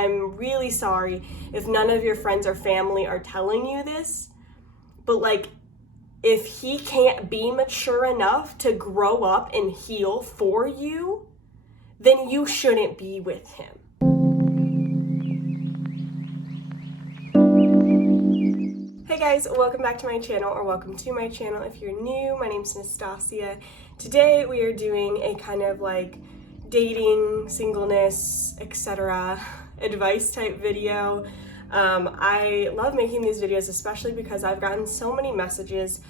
I'm really sorry if none of your friends or family are telling you this, but like, if he can't be mature enough to grow up and heal for you, then you shouldn't be with him. Hey guys, welcome back to my channel, or welcome to my channel if you're new. My name's Nastasia. Today we are doing a kind of like dating, singleness, etc. advice type video. I love making these videos, especially because I've gotten so many messages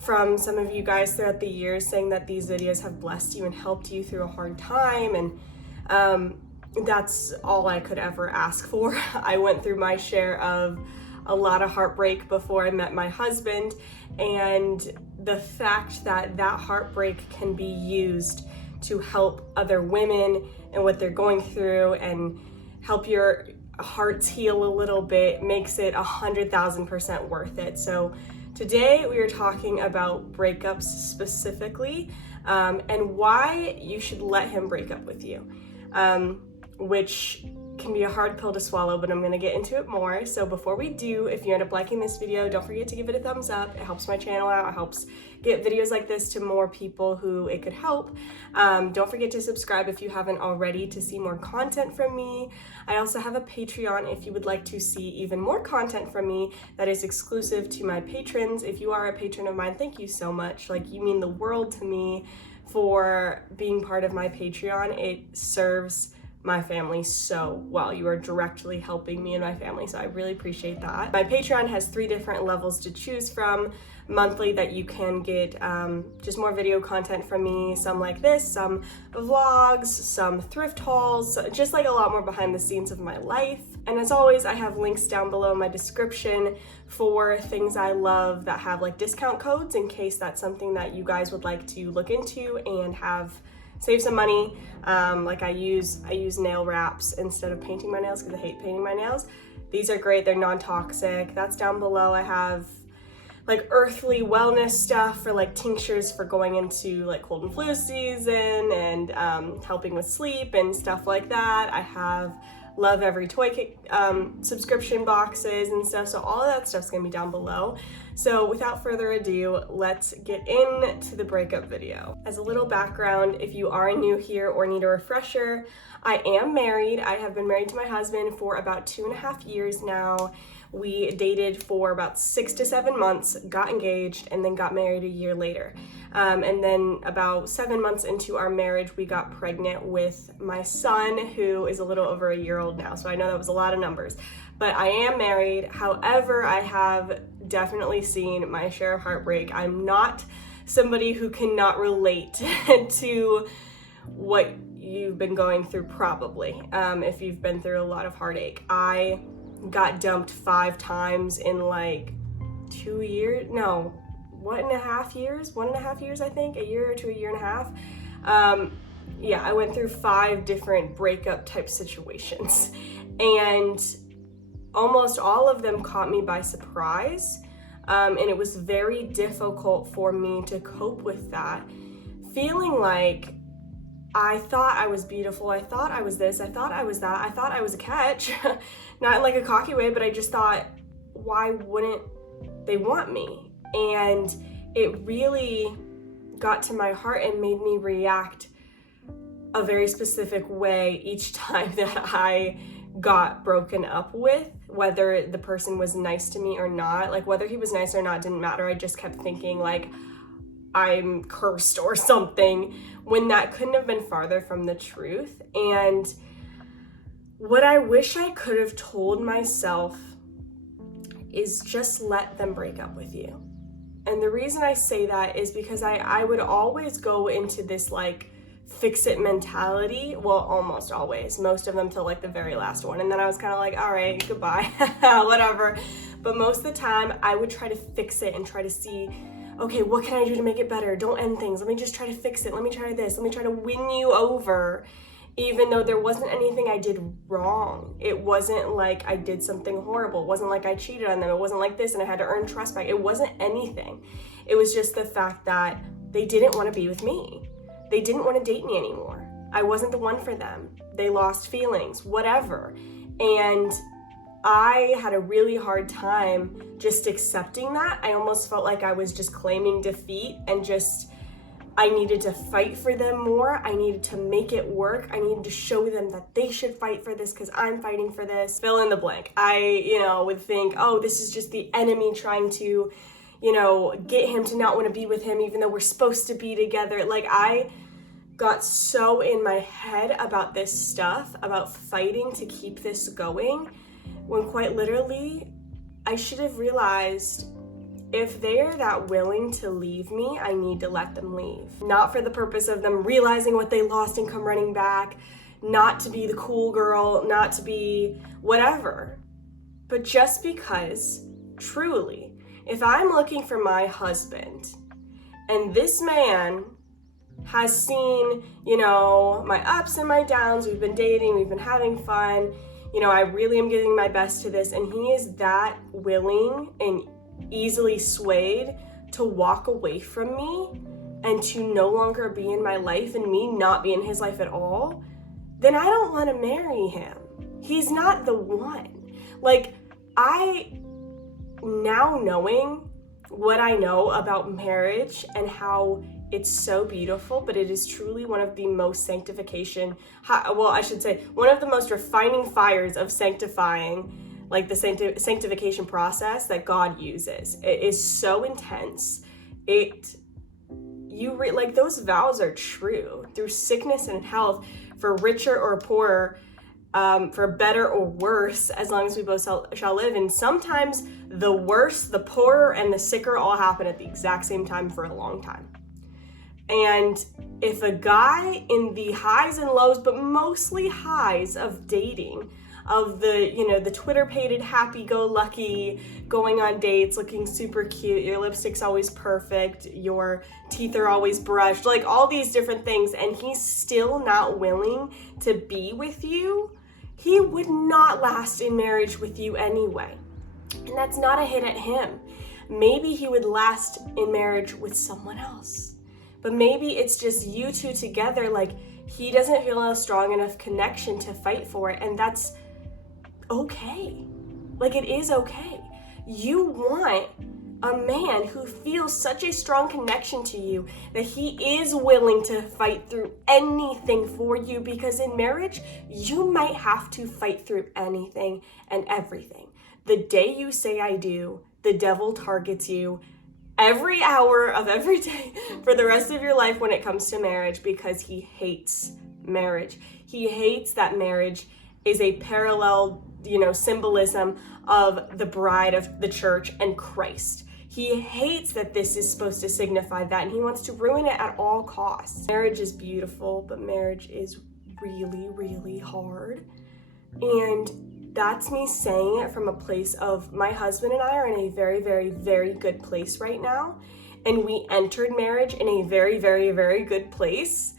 from some of you guys throughout the years saying that these videos have blessed you and helped you through a hard time, and that's all I could ever ask for. I went through my share of a lot of heartbreak before I met my husband, and the fact that that heartbreak can be used to help other women and what they're going through and help your hearts heal a little bit makes it 100,000% worth it. So today we are talking about breakups specifically, and why you should let him break up with you, which can be a hard pill to swallow, but I'm going to get into it more. So before we do, if you end up liking this video, don't forget to give it a thumbs up. It helps my channel out. It helps get videos like this to more people who it could help. Don't forget to subscribe if you haven't already to see more content from me. I also have a Patreon if you would like to see even more content from me that is exclusive to my patrons. If you are a patron of mine, thank you so much. Like, you mean the world to me for being part of my Patreon. It serves my family so well. You are directly helping me and my family, so I really appreciate that. My Patreon has 3 different levels to choose from. Monthly, that you can get just more video content from me, some like this, some vlogs, some thrift hauls, just like a lot more behind the scenes of my life. And as always, I have links down below in my description for things I love that have like discount codes in case that's something that you guys would like to look into and save some money. Like I use nail wraps instead of painting my nails because I hate painting my nails. These are great, they're non-toxic. That's down below. I have like earthly wellness stuff for like tinctures for going into like cold and flu season, and helping with sleep and stuff like that. I have Love Every Toy subscription boxes and stuff, so all of that stuff's gonna be down below. So without further ado, let's get into the breakup video. As a little background, if you are new here or need a refresher, I am married. I have been married to my husband for about 2.5 years now. We dated for about 6 to 7 months, got engaged, and then got married a year later. And then about 7 months into our marriage, we got pregnant with my son, who is a little over a year old now. So I know that was a lot of numbers, but I am married. However, I have definitely seen my share of heartbreak. I'm not somebody who cannot relate to what you've been going through, probably, if you've been through a lot of heartache. I got dumped 5 times in like 2 years, no, 1.5 years, 1.5 years, I think, a year to a year and a half. Yeah, I went through 5 different breakup type situations, and almost all of them caught me by surprise. And it was very difficult for me to cope with that, feeling like I thought I was beautiful, I thought I was this, I thought I was that, I thought I was a catch. Not in like a cocky way, but I just thought, why wouldn't they want me? And it really got to my heart and made me react a very specific way each time that I got broken up with, whether the person was nice to me or not. Like, whether he was nice or not didn't matter. I just kept thinking like I'm cursed or something, when that couldn't have been farther from the truth. And what I wish I could have told myself is just let them break up with you. And the reason I say that is because I would always go into this like fix it mentality. Well, almost always, most of them till like the very last one. And then I was kind of like, all right, goodbye, whatever. But most of the time I would try to fix it and try to see, okay, what can I do to make it better? Don't end things. Let me just try to fix it. Let me try this. Let me try to win you over, even though there wasn't anything I did wrong. It wasn't like I did something horrible. It wasn't like I cheated on them. It wasn't like this and I had to earn trust back. It wasn't anything. It was just the fact that they didn't want to be with me. They didn't want to date me anymore. I wasn't the one for them. They lost feelings, whatever. And I had a really hard time just accepting that. I almost felt like I was just claiming defeat and I needed to fight for them more. I needed to make it work. I needed to show them that they should fight for this because I'm fighting for this. Fill in the blank. I, would think, oh, this is just the enemy trying to, get him to not want to be with him even though we're supposed to be together. Like, I got so in my head about this stuff, about fighting to keep this going, when quite literally, I should have realized if they're that willing to leave me, I need to let them leave. Not for the purpose of them realizing what they lost and come running back, not to be the cool girl, not to be whatever, but just because, truly, if I'm looking for my husband and this man has seen, my ups and my downs, we've been dating, we've been having fun, I really am giving my best to this, and he is that willing and easily swayed to walk away from me and to no longer be in my life and me not be in his life at all, then I don't want to marry him. He's not the one. Like, I, now knowing what I know about marriage and how it's so beautiful, but it is truly one of the most one of the most refining fires of sanctifying, like the sanctification process that God uses. It is so intense. Those vows are true through sickness and health, for richer or poorer, for better or worse, as long as we both shall live. And sometimes the worse, the poorer, and the sicker all happen at the exact same time for a long time. And if a guy in the highs and lows, but mostly highs of dating, of the Twitter-pated happy-go-lucky, going on dates, looking super cute, your lipstick's always perfect, your teeth are always brushed, like all these different things, and he's still not willing to be with you, he would not last in marriage with you anyway. And that's not a hit at him. Maybe he would last in marriage with someone else. But maybe it's just you two together, like he doesn't feel a strong enough connection to fight for it, and that's okay. Like, it is okay. You want a man who feels such a strong connection to you that he is willing to fight through anything for you, because in marriage, you might have to fight through anything and everything. The day you say I do, the devil targets you every hour of every day for the rest of your life when it comes to marriage, because he hates marriage. He hates that marriage is a parallel, symbolism of the bride of the church and Christ. He hates that this is supposed to signify that, and he wants to ruin it at all costs. Marriage is beautiful, but marriage is really, really hard. And that's me saying it from a place of, my husband and I are in a very, very, very good place right now. And we entered marriage in a very, very, very good place.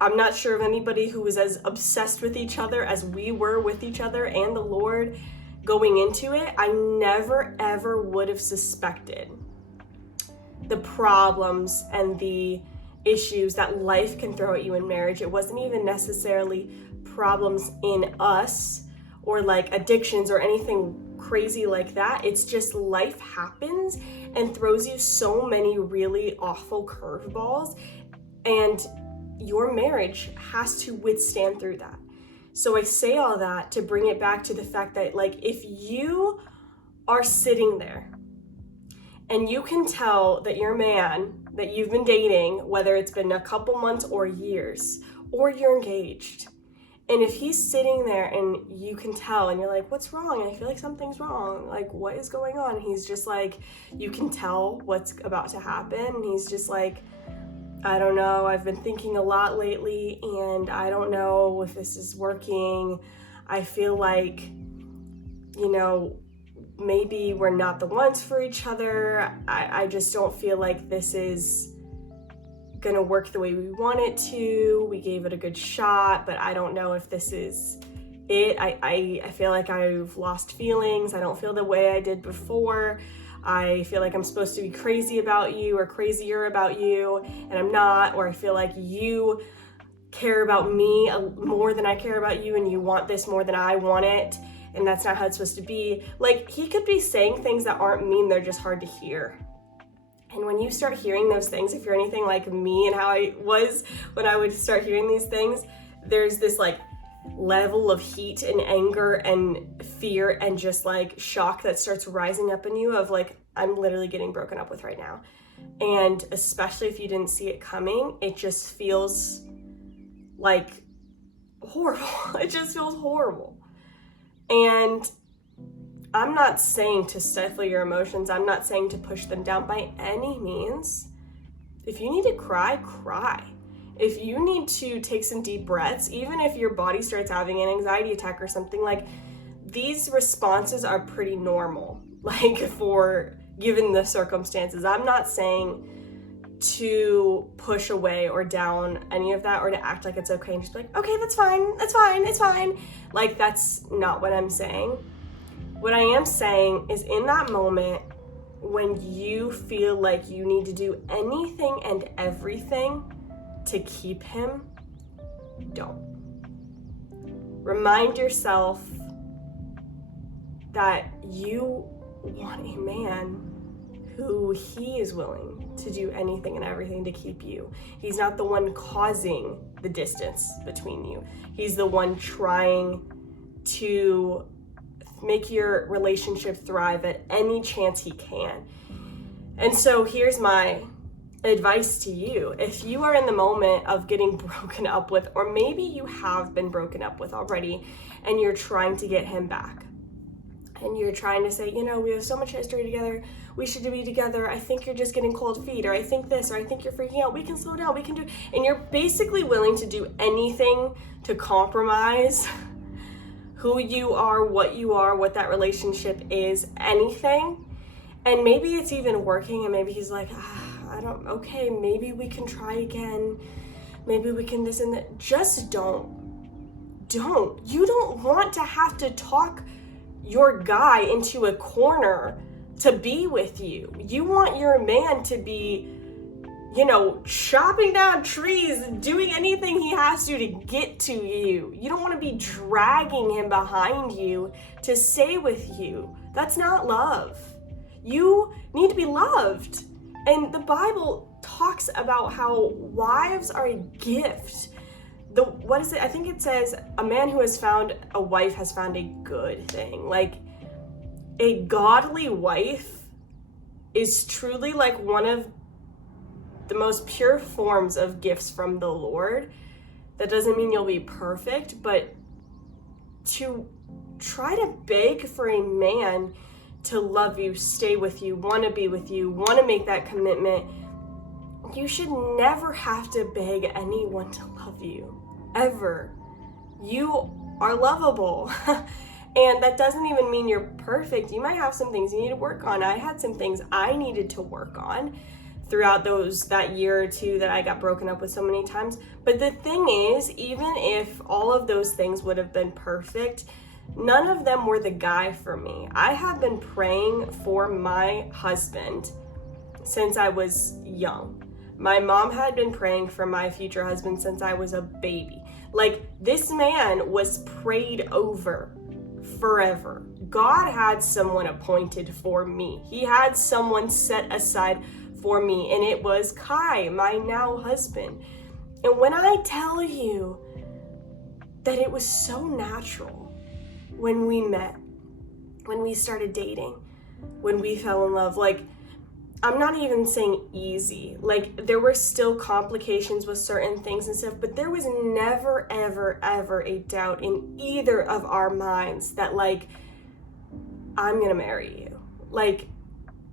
I'm not sure of anybody who was as obsessed with each other as we were with each other and the Lord going into it. I never, ever would have suspected the problems and the issues that life can throw at you in marriage. It wasn't even necessarily problems in us or like addictions or anything crazy like that. It's just life happens and throws you so many really awful curveballs, and your marriage has to withstand through that. So I say all that to bring it back to the fact that, like, if you are sitting there and you can tell that your man that you've been dating, whether it's been a couple months or years, or you're engaged, and if he's sitting there and you can tell and you're like, what's wrong? I feel like something's wrong. Like, what is going on? And he's just like, you can tell what's about to happen. And he's just like, I don't know. I've been thinking a lot lately and I don't know if this is working. I feel like, maybe we're not the ones for each other. I just don't feel like this is gonna work the way we want it to. We gave it a good shot, but I don't know if this is it. I feel like I've lost feelings. I don't feel the way I did before. I feel like I'm supposed to be crazy about you or crazier about you, and I'm not. Or I feel like you care about me more than I care about you, and you want this more than I want it. and that's not how it's supposed to be. Like, he could be saying things that aren't mean, they're just hard to hear. And when you start hearing those things, if you're anything like me and how I was when I would start hearing these things, there's this like level of heat and anger and fear and just like shock that starts rising up in you of like, I'm literally getting broken up with right now. And especially if you didn't see it coming, it just feels like horrible. It just feels horrible. And I'm not saying to stifle your emotions. I'm not saying to push them down by any means. If you need to cry, cry. If you need to take some deep breaths, even if your body starts having an anxiety attack or something, like, these responses are pretty normal, like, for given the circumstances. I'm not saying to push away or down any of that or to act like it's okay and just be like, okay, that's fine, it's fine. Like, that's not what I'm saying. What I am saying is, in that moment when you feel like you need to do anything and everything to keep him, don't. Remind yourself that you want a man who he is willing to do anything and everything to keep you. He's not the one causing the distance between you. He's the one trying to make your relationship thrive at any chance he can. And so here's my advice to you. If you are in the moment of getting broken up with, or maybe you have been broken up with already, and you're trying to get him back, and you're trying to say, you know, we have so much history together, we should be together, I think you're just getting cold feet, or I think this, or I think you're freaking out, we can slow down, we can do, and you're basically willing to do anything to compromise who you are, what that relationship is, anything. And maybe it's even working, and maybe he's like, okay, maybe we can try again, maybe we can this and that. Just don't. You don't want to have to talk your guy into a corner to be with you. You want your man to be, you know, chopping down trees and doing anything he has to get to you. You don't want to be dragging him behind you to stay with you. That's not love. You need to be loved. And the Bible talks about how wives are a gift. What is it? I think it says a man who has found a wife has found a good thing. Like, a godly wife is truly like one of the most pure forms of gifts from the Lord. That doesn't mean you'll be perfect, but to try to beg for a man to love you, stay with you, want to be with you, want to make that commitment, you should never have to beg anyone to love you, ever. You are lovable. And that doesn't even mean you're perfect. You might have some things you need to work on. I had some things I needed to work on throughout that year or two that I got broken up with so many times. But the thing is, even if all of those things would have been perfect, none of them were the guy for me. I have been praying for my husband since I was young. My mom had been praying for my future husband since I was a baby. Like, this man was prayed over forever. God had someone appointed for me. He had someone set aside for me, and it was Kai, my now husband. And when I tell you that it was so natural when we met, when we started dating, when we fell in love, like, I'm not even saying easy. Like, there were still complications with certain things and stuff, but there was never, ever, ever a doubt in either of our minds that, like, I'm gonna marry you. Like,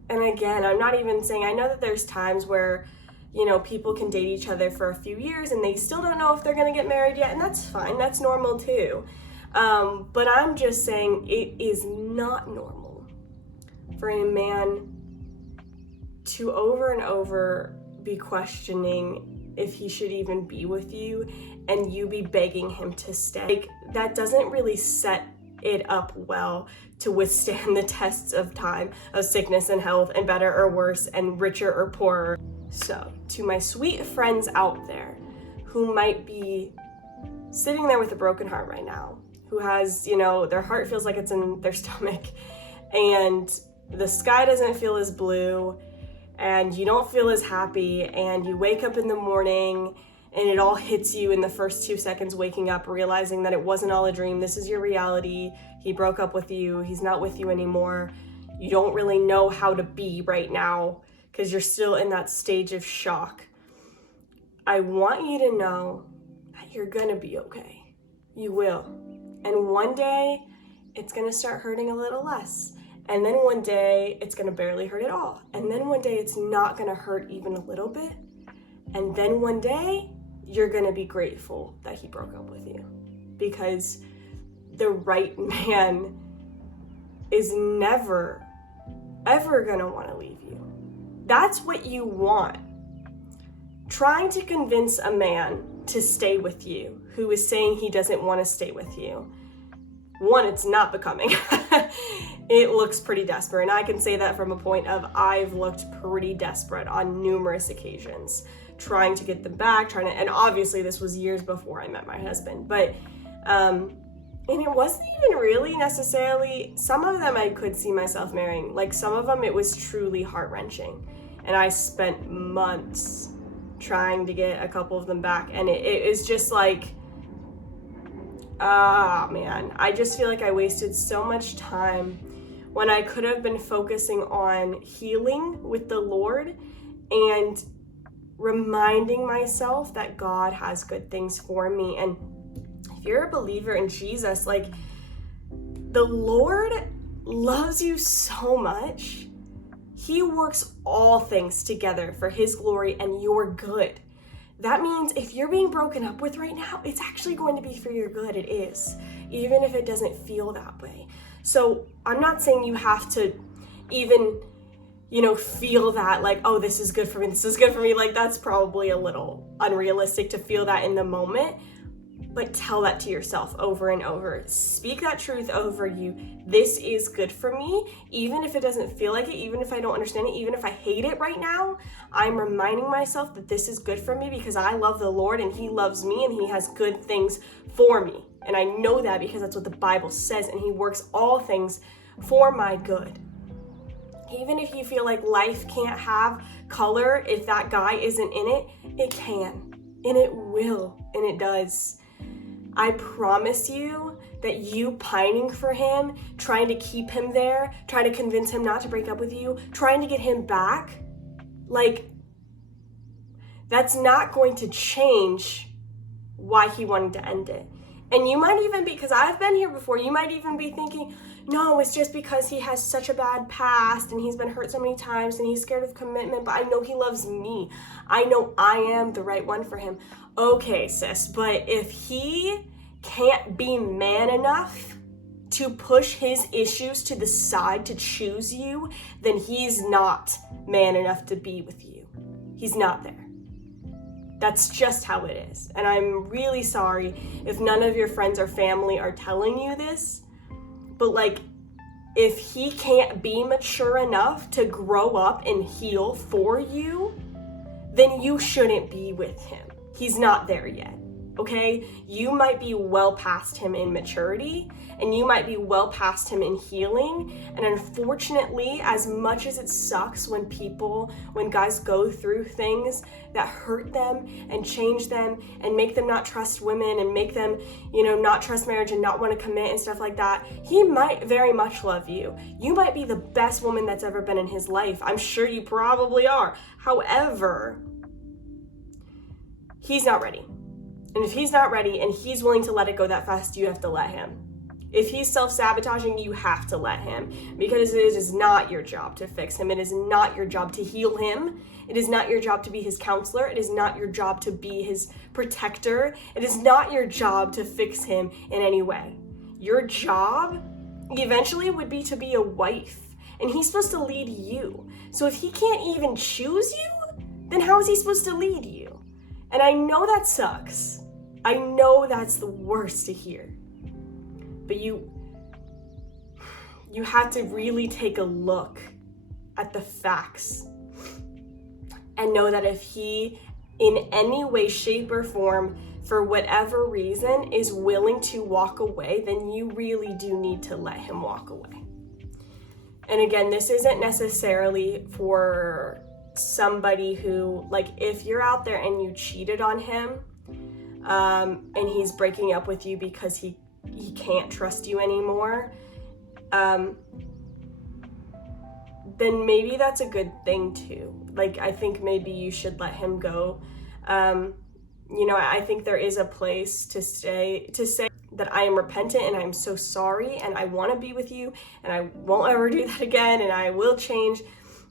and again, I'm not even saying, I know that there's times where, you know, people can date each other for a few years and they still don't know if they're gonna get married yet, and that's fine, that's normal too. But I'm just saying, it is not normal for a man to over and over be questioning if he should even be with you, and you be begging him to stay. Like, that doesn't really set it up well to withstand the tests of time, of sickness and health, and better or worse, and richer or poorer. So, to my sweet friends out there who might be sitting there with a broken heart right now, who has, their heart feels like it's in their stomach, and the sky doesn't feel as blue, and you don't feel as happy, and you wake up in the morning and it all hits you in the first 2 seconds waking up, realizing that it wasn't all a dream. This is your reality. He broke up with you. He's not with you anymore. You don't really know how to be right now because you're still in that stage of shock. I want you to know that you're gonna be okay. You will. And one day it's gonna start hurting a little less. And then one day it's gonna barely hurt at all. And then one day it's not gonna hurt even a little bit. And then one day you're gonna be grateful that he broke up with you, because the right man is never, ever gonna wanna leave you. That's what you want. Trying to convince a man to stay with you who is saying he doesn't wanna stay with you, one, it's not becoming. It looks pretty desperate. And I can say that from a point of I've looked pretty desperate on numerous occasions, trying to get them back, and obviously this was years before I met my husband, but, and it wasn't even really necessarily, some of them I could see myself marrying. Like some of them, it was truly heart-wrenching. And I spent months trying to get a couple of them back. And it is just like, man, I just feel like I wasted so much time when I could have been focusing on healing with the Lord and reminding myself that God has good things for me. And if you're a believer in Jesus, like, the Lord loves you so much. He works all things together for his glory and your good. That means if you're being broken up with right now, it's actually going to be for your good. It is, even if it doesn't feel that way. So I'm not saying you have to even, feel that like, oh, this is good for me, this is good for me. Like, that's probably a little unrealistic to feel that in the moment, but tell that to yourself over and over. Speak that truth over you. This is good for me, even if it doesn't feel like it, even if I don't understand it, even if I hate it right now. I'm reminding myself that this is good for me because I love the Lord and he loves me and he has good things for me. And I know that because that's what the Bible says, and he works all things for my good. Even if you feel like life can't have color, if that guy isn't in it, it can, and it will, and it does. I promise you that you pining for him, trying to keep him there, trying to convince him not to break up with you, trying to get him back, like, that's not going to change why he wanted to end it. And you might even be, because I've been here before, you might even be thinking, no, it's just because he has such a bad past and he's been hurt so many times and he's scared of commitment, but I know he loves me. I know I am the right one for him. Okay, sis, but if he can't be man enough to push his issues to the side to choose you, then he's not man enough to be with you. He's not there. That's just how it is. And I'm really sorry if none of your friends or family are telling you this, but like, if he can't be mature enough to grow up and heal for you, then you shouldn't be with him. He's not there yet, okay? You might be well past him in maturity, and you might be well past him in healing. And unfortunately, as much as it sucks when guys go through things that hurt them and change them and make them not trust women and make them, not trust marriage and not want to commit and stuff like that, he might very much love you. You might be the best woman that's ever been in his life. I'm sure you probably are. However, he's not ready. And if he's not ready and he's willing to let it go that fast, you have to let him. If he's self-sabotaging, you have to let him, because it is not your job to fix him. It is not your job to heal him. It is not your job to be his counselor. It is not your job to be his protector. It is not your job to fix him in any way. Your job eventually would be to be a wife, and he's supposed to lead you. So if he can't even choose you, then how is he supposed to lead you? And I know that sucks. I know that's the worst to hear. But you have to really take a look at the facts and know that if he in any way, shape, or form for whatever reason, is willing to walk away, then you really do need to let him walk away. And again, this isn't necessarily for somebody who, like, if you're out there and you cheated on him, and he's breaking up with you because he can't trust you anymore, then maybe that's a good thing too. Like, I think maybe you should let him go. I think there is a place to say that I am repentant and I'm so sorry and I want to be with you and I won't ever do that again and I will change.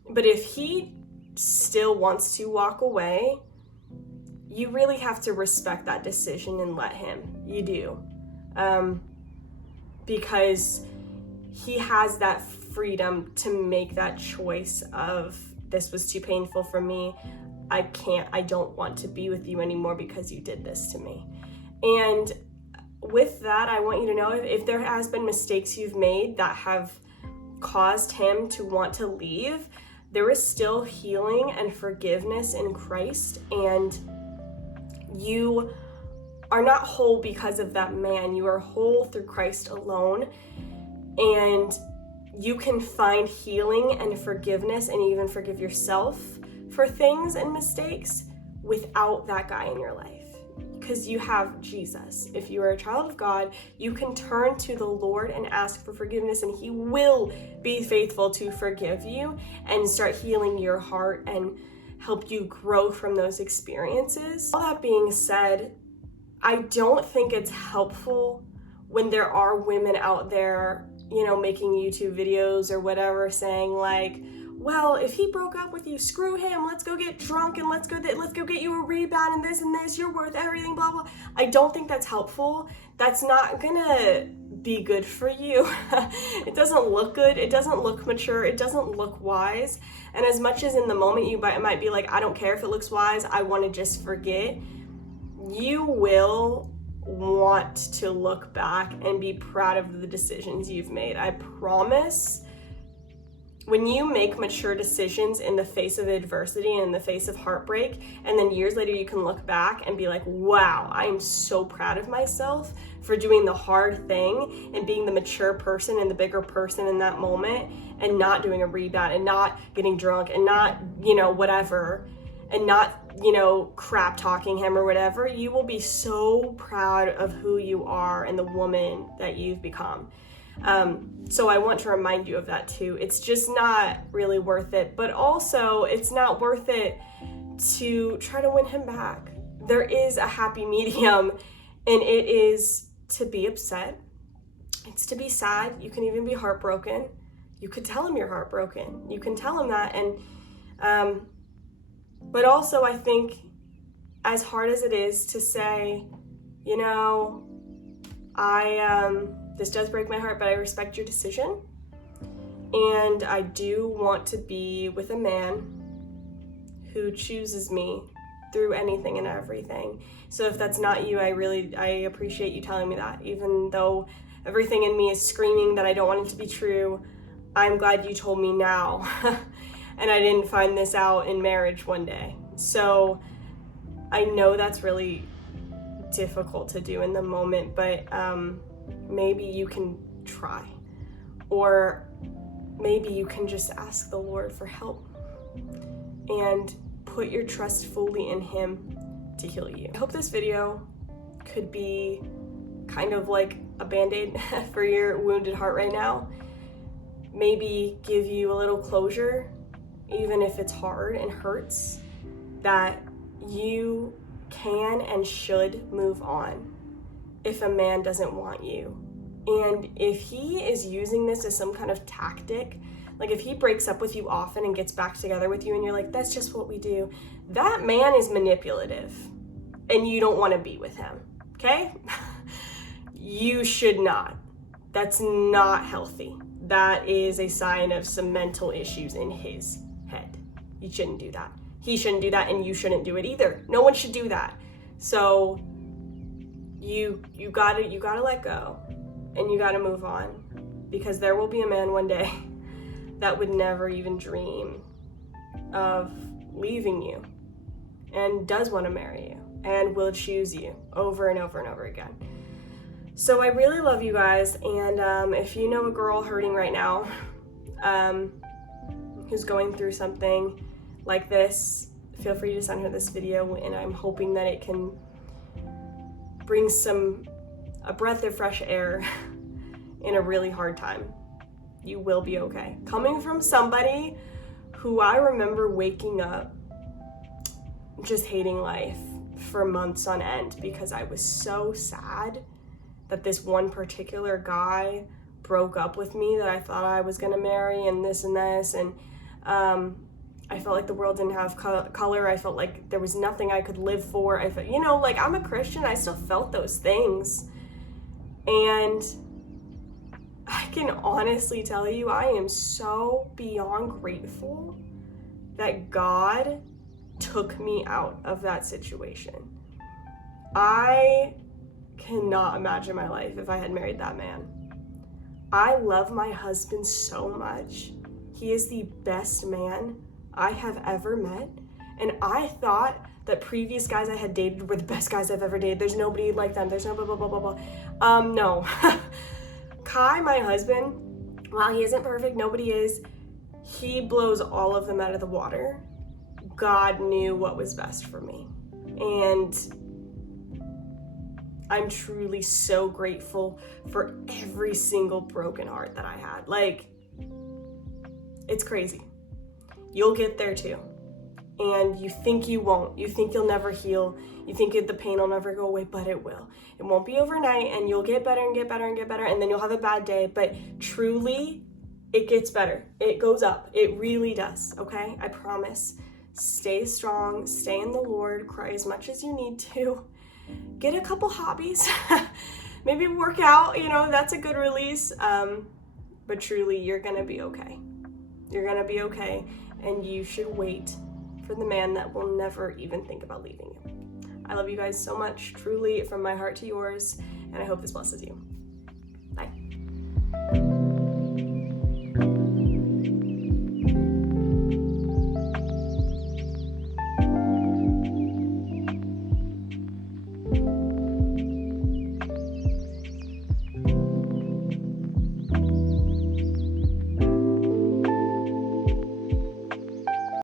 But if he still wants to walk away, you really have to respect that decision and let him. You do. Because he has that freedom to make that choice of, this was too painful for me. I don't want to be with you anymore because you did this to me. And with that, I want you to know, if there has been mistakes you've made that have caused him to want to leave, there is still healing and forgiveness in Christ, and you are not whole because of that man. You are whole through Christ alone, and you can find healing and forgiveness and even forgive yourself for things and mistakes without that guy in your life, because you have Jesus. If you are a child of God, you can turn to the Lord and ask for forgiveness, and he will be faithful to forgive you and start healing your heart and help you grow from those experiences. All that being said, I don't think it's helpful when there are women out there, making YouTube videos or whatever, saying like, well, if he broke up with you, screw him, let's go get drunk and let's go get you a rebound and this, you're worth everything, blah, blah. I don't think that's helpful. That's not gonna be good for you. It doesn't look good. It doesn't look mature. It doesn't look wise. And as much as in the moment you might be like, I don't care if it looks wise, I want to just forget, you will want to look back and be proud of the decisions you've made. I promise. When you make mature decisions in the face of adversity and in the face of heartbreak, and then years later you can look back and be like, wow, I am so proud of myself for doing the hard thing and being the mature person and the bigger person in that moment, and not doing a rebound and not getting drunk and not, whatever, and not, crap talking him or whatever. You will be so proud of who you are and the woman that you've become. So I want to remind you of that too. It's just not really worth it, but also it's not worth it to try to win him back. There is a happy medium, and it is to be upset. It's to be sad. You can even be heartbroken. You could tell him you're heartbroken. You can tell him that. And, but also I think, as hard as it is to say, this does break my heart, but I respect your decision. And I do want to be with a man who chooses me through anything and everything. So if that's not you, I appreciate you telling me that. Even though everything in me is screaming that I don't want it to be true, I'm glad you told me now. And I didn't find this out in marriage one day. So I know that's really difficult to do in the moment, but maybe you can try, or maybe you can just ask the Lord for help and put your trust fully in him to heal you. I hope this video could be kind of like a band-aid for your wounded heart right now. Maybe give you a little closure, even if it's hard and hurts, that you can and should move on if a man doesn't want you. And if he is using this as some kind of tactic, like if he breaks up with you often and gets back together with you and you're like, that's just what we do, that man is manipulative and you don't want to be with him, okay? You should not. That's not healthy. That is a sign of some mental issues in his head. You shouldn't do that. He shouldn't do that, and you shouldn't do it either. No one should do that. So you gotta let go, and you gotta move on, because there will be a man one day that would never even dream of leaving you and does want to marry you and will choose you over and over and over again. So I really love you guys, and if you know a girl hurting right now, who's going through something like this, feel free to send her this video, and I'm hoping that it can bring a breath of fresh air in a really hard time. You will be okay. Coming from somebody who I remember waking up just hating life for months on end because I was so sad that this one particular guy broke up with me that I thought I was gonna marry, and this, and I felt like the world didn't have color. I felt like there was nothing I could live for. I felt, like, I'm a Christian, I still felt those things. And I can honestly tell you, I am so beyond grateful that God took me out of that situation. I cannot imagine my life if I had married that man. I love my husband so much. He is the best man I have ever met. And I thought that previous guys I had dated were the best guys I've ever dated. There's nobody like them. There's no blah, blah, blah, blah, blah. No. Kai, my husband, while he isn't perfect, nobody is, he blows all of them out of the water. God knew what was best for me. And I'm truly so grateful for every single broken heart that I had. Like, it's crazy. You'll get there too. And you think you won't. You think you'll never heal. You think the pain will never go away, but it will. It won't be overnight, and you'll get better and get better and get better, and then you'll have a bad day. But truly, it gets better. It goes up. It really does, okay? I promise. Stay strong. Stay in the Lord. Cry as much as you need to. Get a couple hobbies. Maybe work out, that's a good release. But truly, you're gonna be okay. You're gonna be okay, and you should wait for the man that will never even think about leaving you. I love you guys so much, truly, from my heart to yours, and I hope this blesses you.